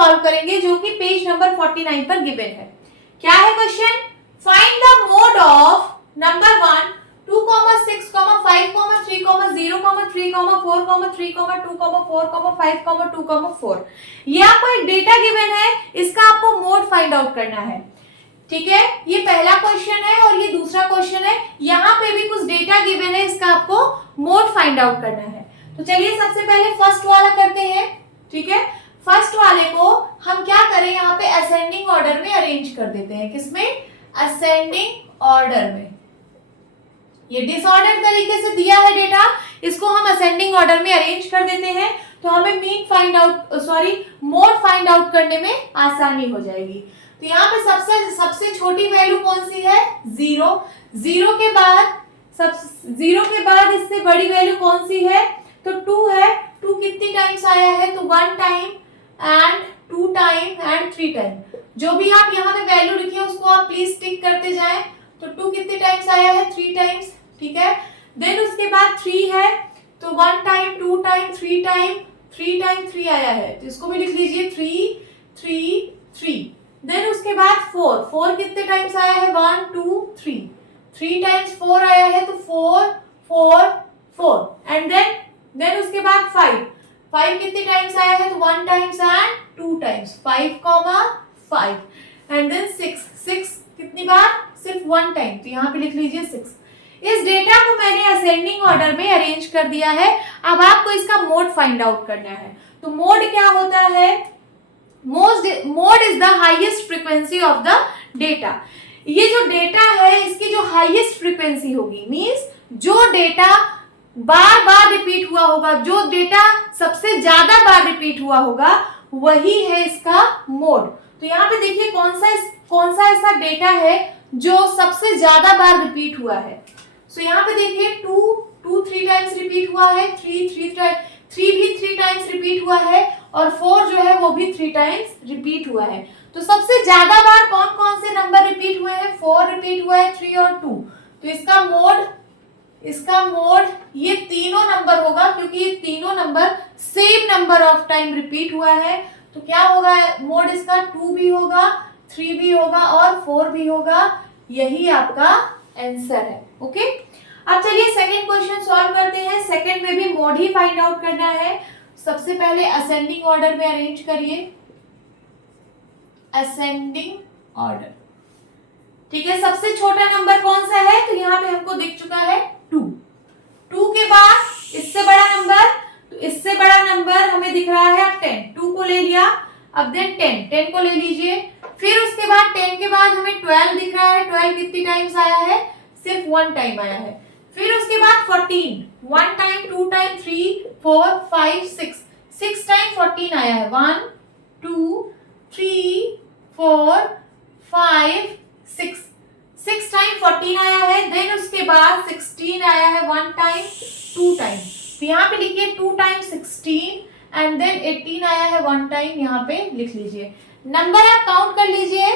Solve करेंगे जो कि पेज नंबर 49 पर गिवन है। क्या है question? Find the mode of number 1 2, 6, 5, 3, 0, 3, 4, 3, 2, 4, 5, 2, 4। ये आपको एक डेटा गिवन है, इसका आपको मोड फाइंड आउट करना है। ठीक है, ये पहला क्वेश्चन है और ये दूसरा क्वेश्चन है। यहाँ पे भी कुछ डेटा गिवन है, इसका आपको मोड फाइंड आउट करना है। तो चलिए सबसे पहले फर्स्ट वाला करते हैं। ठीक है, फर्स्ट वाले को हम क्या करें, यहाँ पे असेंडिंग ऑर्डर में अरेंज कर देते हैं। किसमें? असेंडिंग ऑर्डर में। ये डिसऑर्डर तरीके से दिया है डेटा, इसको हम असेंडिंग ऑर्डर में अरेंज कर देते हैं, तो हमें मोड फाइंड आउट करने में आसानी हो जाएगी। तो यहाँ पे सबसे छोटी वैल्यू कौन सी है? 0। जीरो के बाद इससे बड़ी वैल्यू कौन सी है? तो 2 है। 2 कितनी टाइम्स आया है? तो 1 time and 2 time and 3 time. जो भी आप यहाँ पे वैल्यू लिखी है उसको आप प्लीज टिक करते जाएं। तो 2 कितने टाइम्स आया है? 3 टाइम्स। ठीक है, देन उसके बाद 3 है, तो 1 टाइम 2 टाइम 3 टाइम 3 आया है, तो इसको भी लिख लीजिए 3। देन उसके बाद 4 कितने टाइम्स आया है? 1 2 3 3 टाइम्स 4 आया है, तो 4 एंड देन उसके बाद 5 कितने टाइम्स आया है? तो 1 times and 2 times 5 and then 6 कितनी बार? सिर्फ 1 टाइम, तो यहाँ पे लिख लीजिए 6। इस डेटा को मैंने असेंडिंग ऑर्डर में अरेंज कर दिया है। अब आपको इसका मोड फाइंड आउट करना है। तो मोड क्या होता है? Mode is the highest frequency of the data. ये जो डेटा है इसकी जो हाईएस्ट फ्रीक्वेंसी होगी, मींस जो डेटा बार बार रिपीट हुआ होगा, जो डेटा सबसे ज्यादा बार रिपीट हुआ होगा, वही है इसका मोड। तो यहाँ पे देखिए कौन सा ऐसा डेटा है जो सबसे ज्यादा बार रिपीट हुआ है। सो यहाँ पे देखिए 2 3 टाइम्स रिपीट हुआ है, 3 भी 3 टाइम्स रिपीट हुआ है, और 4 जो है वो भी 3 टाइम्स रिपीट हुआ है। तो सबसे ज्यादा बार कौन से नंबर रिपीट हुए हैं? 4 रिपीट हुआ है, 3 और 2। तो इसका मोड ये तीनों नंबर होगा, क्योंकि ये तीनों number same number of time repeat हुआ है। तो क्या होगा मोड इसका? 2 भी होगा, 3 भी होगा और 4 भी होगा। यही आपका आंसर है। ओके, अब चलिए सेकंड क्वेश्चन सॉल्व करते हैं। सेकंड में भी मोड ही फाइंड आउट करना है। सबसे पहले असेंडिंग ऑर्डर में अरेंज करिए, असेंडिंग ऑर्डर। ठीक है, सबसे छोटा नंबर कौन सा है? तो यहाँ पे हमको दिख चुका है 2 के बाद इससे बड़ा नंबर, तो इससे बड़ा नंबर हमें दिख रहा है अब 10। 2 को ले लिया, अब देन 10 को ले लीजिए। फिर उसके बाद 10 के बाद हमें 12 दिख रहा है। 12 कितनी टाइम्स आया है? सिर्फ 1 टाइम आया है। फिर उसके बाद 14, 1 टाइम 2 टाइम 3 4 5 6 टाइम 14 आया है। 1 2 3 4 5 6 टाइम 14 आया है। देन उसके बाद 16 आया है 1 टाइम 2 टाइम, तो यहाँ पे लिखिए 2 टाइम 16 एंड देन 18 आया है 1 टाइम, यहाँ पे लिख लीजिए। नंबर आप काउंट कर लीजिए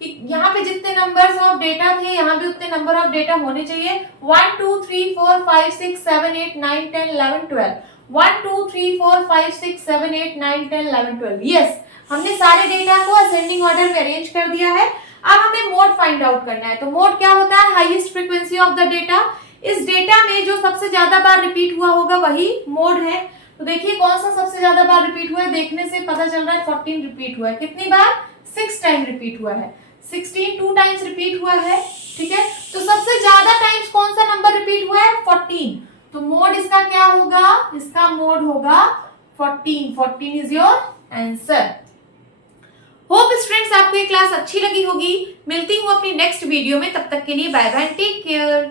कि यहाँ पे जितने नंबर्स ऑफ डेटा थे यहाँ भी उतने नंबर ऑफ डेटा होने चाहिए। 1 2 3 4 5 6 7 8 9 10 11 12 1 2 3 4 5 6 7 8 9 10 11 12। यस, हमने सारे डेटा को असेंडिंग ऑर्डर में अरेंज कर दिया है। अब हमें मोड फाइंड आउट करना है। तो मोड क्या होता है? Highest frequency of the data. इस डेटा में जो सबसे ज्यादा बार रिपीट हुआ होगा वही मोड है। तो देखिए कौन सा सबसे ज्यादा बार रिपीट हुआ है, देखने से पता चल रहा है 14 रिपीट हुआ है। कितनी बार? 6 टाइम रिपीट हुआ है। 16 2 टाइम्स रिपीट हुआ है। ठीक है, तो सबसे ज्यादा टाइम्स कौन सा नंबर रिपीट हुआ है? 14। तो मोड इसका क्या होगा? इसका मोड होगा 14 is your answer. Hope students आपको ये क्लास अच्छी लगी होगी। मिलती हूँ अपनी नेक्स्ट वीडियो में, तब तक के लिए बाय बाय, टेक केयर।